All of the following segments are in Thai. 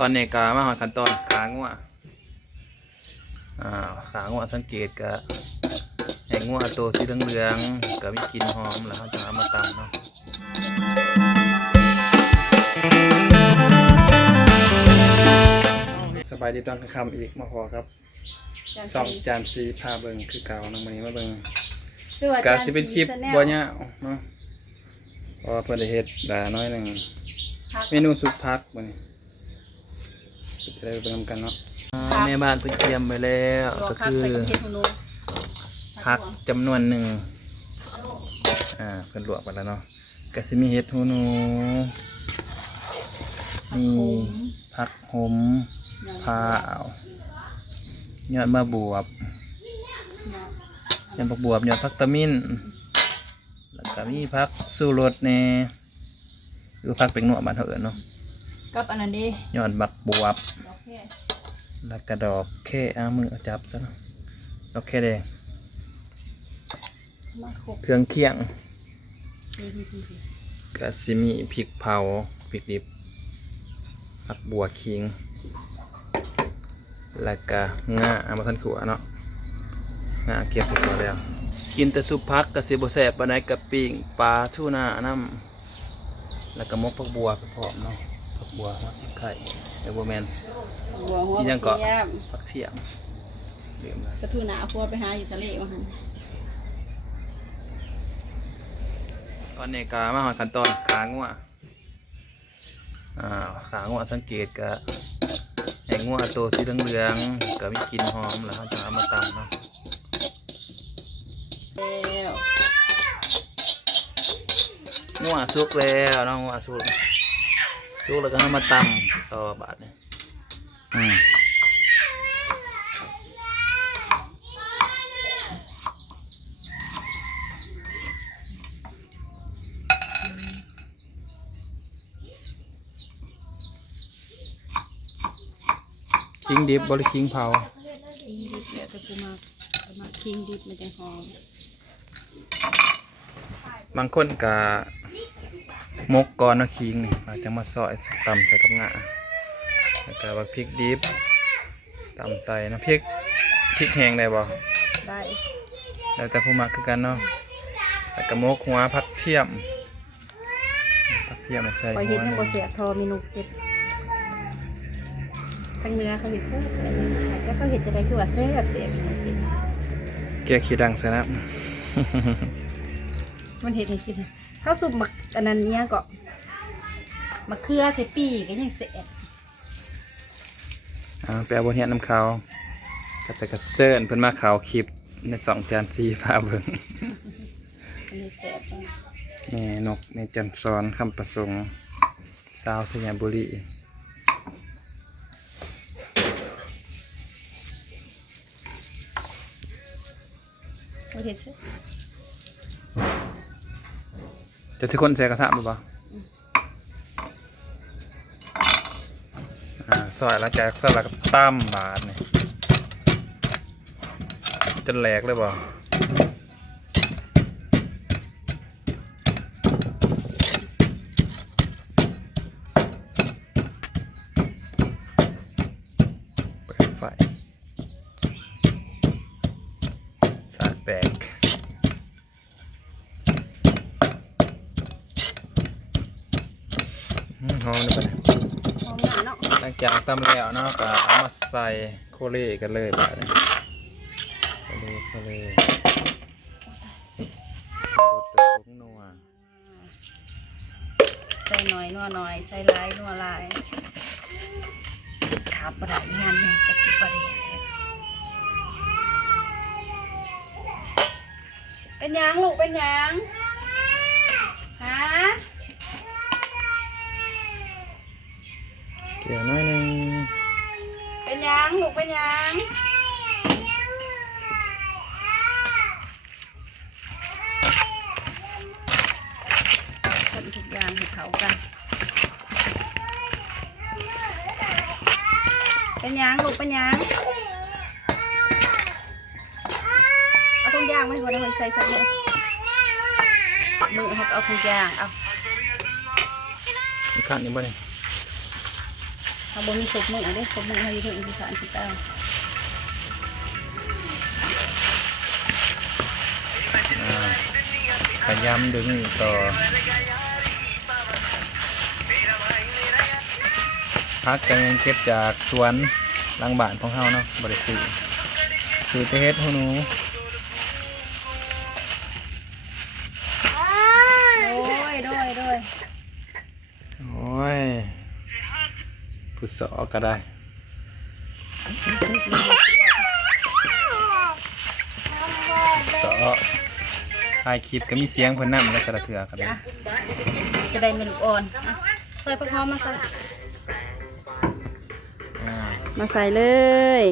ตอนนี้ก็มาหอดขั้นตอนขางัวขางัวสังเกตก็ให้งัวตัวสีเหลืองๆก็มีกลิ่นหอมแล้วเขาจะเอามาตำเนาะสบายดีตอนค่ำอีกมาพอครับ2 จานสีพาเบิ่งคือเก่าน้องมันนี้มาเบิ่งกาสิเป็นคลิปบ่ยาวเนาะเพราะเพิ่นได้เฮ็ดหลายน้อยหนึงเมนูสุกพักมื้อนี้จะได้เบิ่งกันเนาะแม่บ้านเพิ่นเตรียมไว้แล้วก็คือผักจำนวนหนึ่งเพิ่นลวกไว้แล้วเนาะก็สิมีเห็ดหูหนูมีผักหมพาวยอดมะบวบยอดผักบวบยอดผักตะมิ้นแล้วก็มีผักสูรสแน่คือผักเป็นหนวดบ้านเฮาเอิ้นเนาะกับอันนั้นดิยอดบักบวบแล้วก็ดอกแค่มือจับซะเนาะดอกแค่แดงเครื่องเคียงก็สิมีพริกเผาพริกดิบผักบัวขิงแล้วก็งามาทันขัวเนาะงาเก็บใส่ตัวแล้วกินแต่ซุปผักก็สิบ่แซ่บปานใดกับปิ้งปลาทูน่าน้ำแล้วก็มกผักบัวไปพร้อมเนาะผักบัวหัวสิไข่เดี๋ยวบ่แม่นนี่ยังก็ผักเสียงกระทูหนาพัวไปหาอยู่ทะเลมาหันตอนนี้ก็มาหอดขั้นตอนขางัวขางัวสังเกตก็ให้งัวตัวสีเหลืองๆก็มีกลิ่นหอมแล้วเขาจะเอามาตำเนาะงัวสุกแล้วเนาะงัวสุกแล้วก็เอามาตำต่อบาดเนี่ยคิงดิบบริคิงเผาคิงดิบเนี่ยแต่กูมาคิงดิบมันจะหอมบางคนก็มกก่อนนะคิงนี่อาจจะมาซอยตำใส่กับงาแล้วก็พริกดิบตำใส่นะพริกแห้งได้บ่ได้แล้วแต่ผู้มักคือกันเนาะแล้วก็มกหัวผักเทียมใส่หัวนี่ก็เสียทอเมนูเผ็ดทั้งเนื้อเขาเห็ดแซ่บแล้วเขาเห็ดจะได้คือว่าแซ่บเสียแกขี้ดังซะนะมันเห็ดให้กินข้าวสุกหมักอันนั้นเนี้ยก็มะเขือใส่ปีก็ยังเสียไปเอาบนเฮียน้ำเขาก็จะกระเซิร์นเพิ่นมาข่าวคลิปใน2 จานสีพาเบิ่งแม่นกแม่จันทร์คำประสงค์สาวสยามบุรีเห็ดใช่จะสิคนใส่กระสะบ่บ่ซอยแล้วแจกซอยแล้วก็ตั้มบาทนี่จนแหลกเลยบ่เปิดไฟสากแตกหอมเลยหลังจากตำแล้วเนาะก็เอามาใส่โคเล่กันเลยแบบนี้โคเล่ดูดผงนัวใส่หน่อยนัวหน่อยใส่ลายนัวลายขาประดับงานเนี่ยจะคิดประเดี๋ยวเป็นยังลูกเป็นยังฮะเกี่ยวน้อยนึงเป็นยังลูกเป็นยังคนทุกอย่างให้เขากันเป็นยังลูกเป็นยังเอาทุกอย่างไม่ควรเอาใส่สักเลยมือเขาเอาทุกอย่างเอาข้างนี้บ่เนี่ยท เขาบ่มีศพมือเด้ศพมือเขาอยู่ที่อีสานที่เก้า พยายามดึงต่อพักกันยังเก็บจากสวนหลังบ้านของเฮาเนาะบ่ได้ซื้อแต่เฮ็ดหูหนู โดย โอ้ยผู้สอก็ได้สอถ่ายคลิปก็มีเสียงเพิ่นนำแล้วกระเทือกันเลย จะได้เมลูกอ่อนใส่ผักหอมมาใส่มาใส่เลย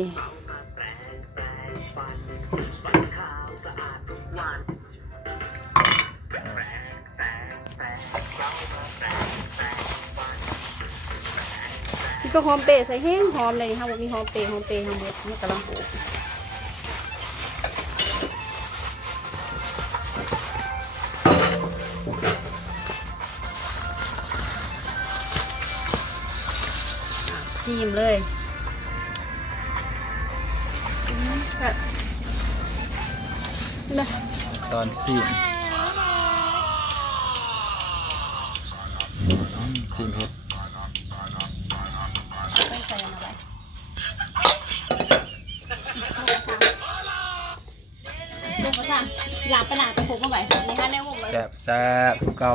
ที่ก็หอมเปะใส่แห้งหอมเลยค่ะว่ามีหอมเปะหอมเบิดมันกำลังปลูกซีมเลยนะ ตอนซีมซีมเฮ็ด ไม่ใส่อะไรลูกภาษาหลับไปหลังตะโขกมาไหวในห้าแนววงไว้ แซ่บเก่า